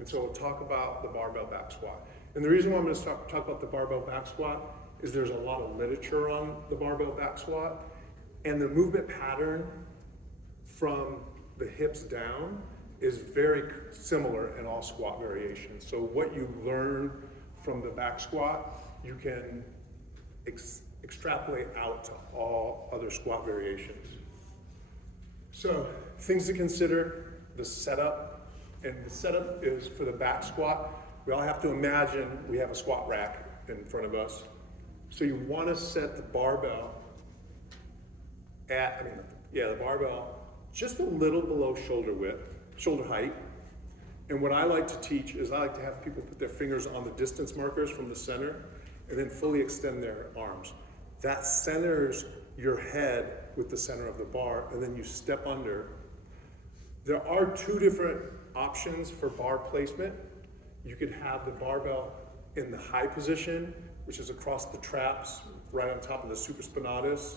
And so we'll talk about the barbell back squat. And the reason why I'm going to talk about the barbell back squat is there's a lot of literature on the barbell back squat, and the movement pattern from the hips down is very similar in all squat variations. So what you learn from the back squat, you can extrapolate out to all other squat variations. So things to consider, the setup, and the setup is for the back squat. We all have to imagine we have a squat rack in front of us. So you want to set the barbell the barbell just a little below shoulder width, shoulder height. And what I like to teach is I like to have people put their fingers on the distance markers from the center and then fully extend their arms. That centers your head with the center of the bar, and then you step under. There are two different options for bar placement. You could have the barbell in the high position, which is across the traps, right on top of the supraspinatus,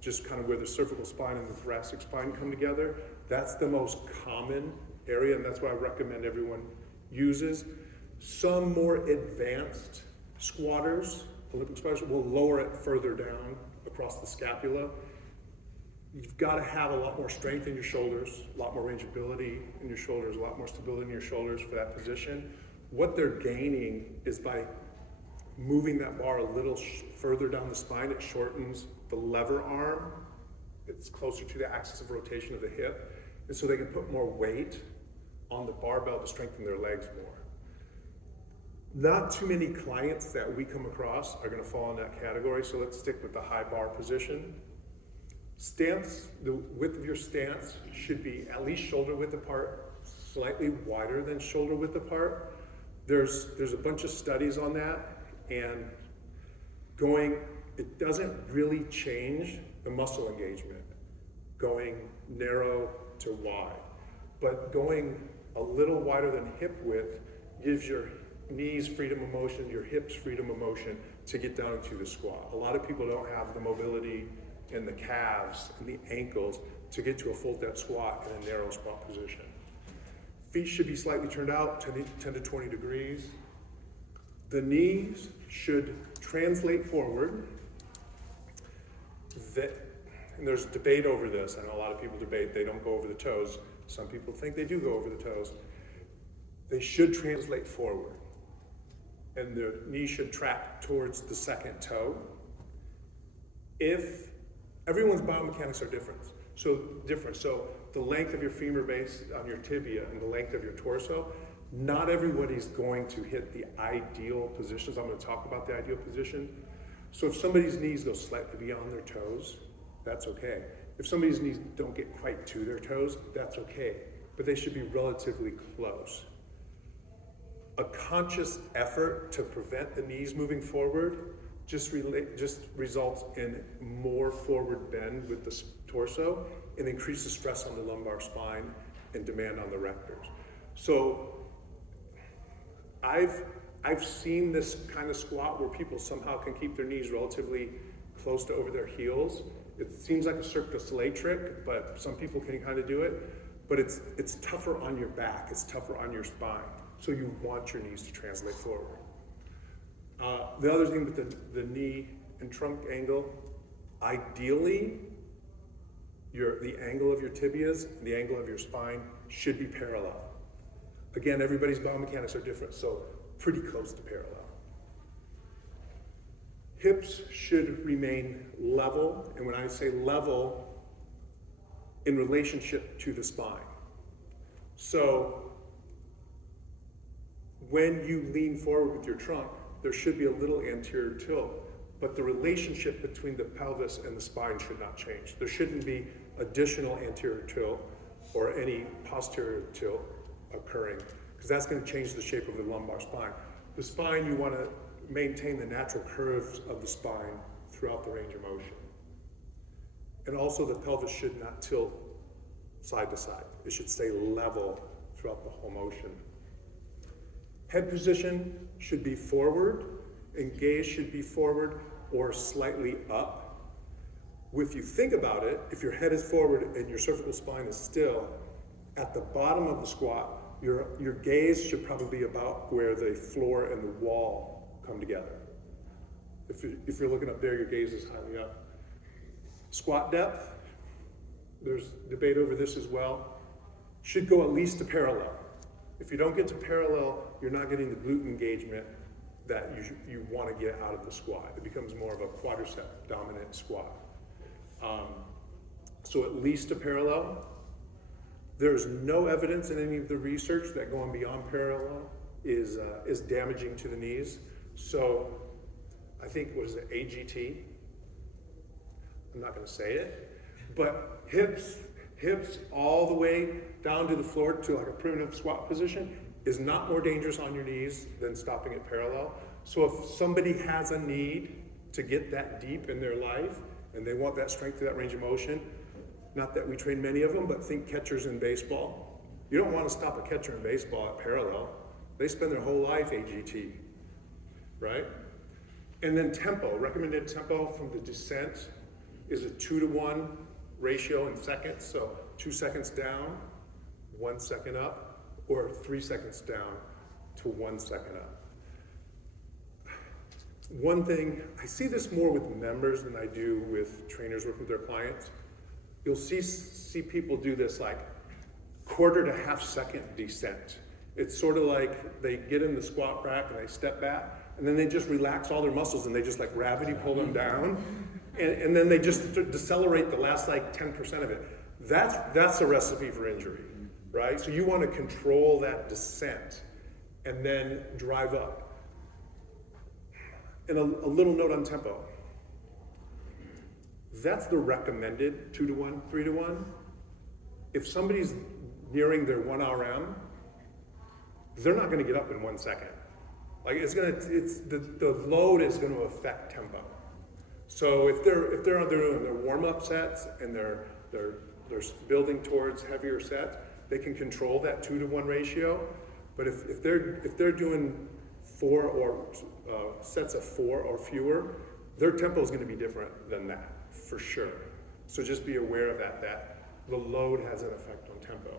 just kind of where the cervical spine and the thoracic spine come together. That's the most common area, and that's what I recommend everyone uses. Some more advanced squatters, Olympic squatters, will lower it further down across the scapula. You've got to have a lot more strength in your shoulders, a lot more rangeability in your shoulders, a lot more stability in your shoulders for that position. What they're gaining is by moving that bar a little further down the spine, it shortens the lever arm. It's closer to the axis of rotation of the hip. And so they can put more weight on the barbell to strengthen their legs more. Not too many clients that we come across are going to fall in that category, so let's stick with the high bar position. Stance, the width of your stance should be at least shoulder width apart, slightly wider than shoulder width apart. There's a bunch of studies on that, and it doesn't really change the muscle engagement, going narrow to wide. But going a little wider than hip width gives your knees freedom of motion, your hips freedom of motion to get down into the squat. A lot of people don't have the mobility in the calves and the ankles to get to a full depth squat in a narrow squat position. Feet should be slightly turned out 10 to 20 degrees. The knees should translate forward. And there's debate over this. I know a lot of people debate they don't go over the toes. Some people think they do go over the toes. They should translate forward. And the knee should track towards the second toe. If everyone's biomechanics are different. So the length of your femur base on your tibia and the length of your torso, not everybody's going to hit the ideal positions. I'm going to talk about the ideal position. So if somebody's knees go slightly beyond their toes, that's okay. If somebody's knees don't get quite to their toes, that's okay. But they should be relatively close. A conscious effort to prevent the knees moving forward just results in more forward bend with the torso and increases stress on the lumbar spine and demand on the rectors. So I've seen this kind of squat where people somehow can keep their knees relatively close to over their heels. It seems like a Cirque du Soleil trick, but some people can kind of do it. But it's tougher on your back, it's tougher on your spine. So you want your knees to translate forward. The other thing with the knee and trunk angle, ideally, the angle of your tibias and the angle of your spine should be parallel. Again, everybody's biomechanics are different, so pretty close to parallel. Hips should remain level, and when I say level, in relationship to the spine. So when you lean forward with your trunk, there should be a little anterior tilt, but the relationship between the pelvis and the spine should not change. There shouldn't be additional anterior tilt or any posterior tilt occurring, because that's going to change the shape of the lumbar spine. The spine, you want to maintain the natural curves of the spine throughout the range of motion. And also the pelvis should not tilt side to side. It should stay level throughout the whole motion. Head position should be forward, and gaze should be forward or slightly up. If you think about it, if your head is forward and your cervical spine is still, at the bottom of the squat, Your gaze should probably be about where the floor and the wall come together. If you're looking up there, your gaze is highly up. Squat depth, there's debate over this as well, should go at least to parallel. If you don't get to parallel, you're not getting the glute engagement that you want to get out of the squat. It becomes more of a quadricep dominant squat. So at least to parallel. There's no evidence in any of the research that going beyond parallel is damaging to the knees. So I think, what is it, AGT? I'm not going to say it, but hips all the way down to the floor to like a primitive squat position is not more dangerous on your knees than stopping at parallel. So if somebody has a need to get that deep in their life and they want that strength to that range of motion, not that we train many of them, but think catchers in baseball. You don't want to stop a catcher in baseball at parallel. They spend their whole life AGT, right? And then tempo, recommended tempo from the descent is a 2-to-1 ratio in seconds. So 2 seconds down, 1 second up, or 3 seconds down to 1 second up. One thing, I see this more with members than I do with trainers working with their clients. You'll see people do this like 1/4 to 1/2 second descent. It's sort of like they get in the squat rack and they step back, and then they just relax all their muscles and they just like gravity pull them down, and then they just decelerate the last like 10% of it. That's a recipe for injury, right? So you want to control that descent and then drive up. And a little note on tempo. That's the recommended 2-to-1, 3-to-1. If somebody's nearing their 1 RM, they're not going to get up in 1 second. Like the load is going to affect tempo. So if they're doing their warm-up sets and they're building towards heavier sets, they can control that 2-to-1 ratio. But if they're doing 4 or sets of 4 or fewer, their tempo is going to be different than that, for sure. So just be aware of that the load has an effect on tempo.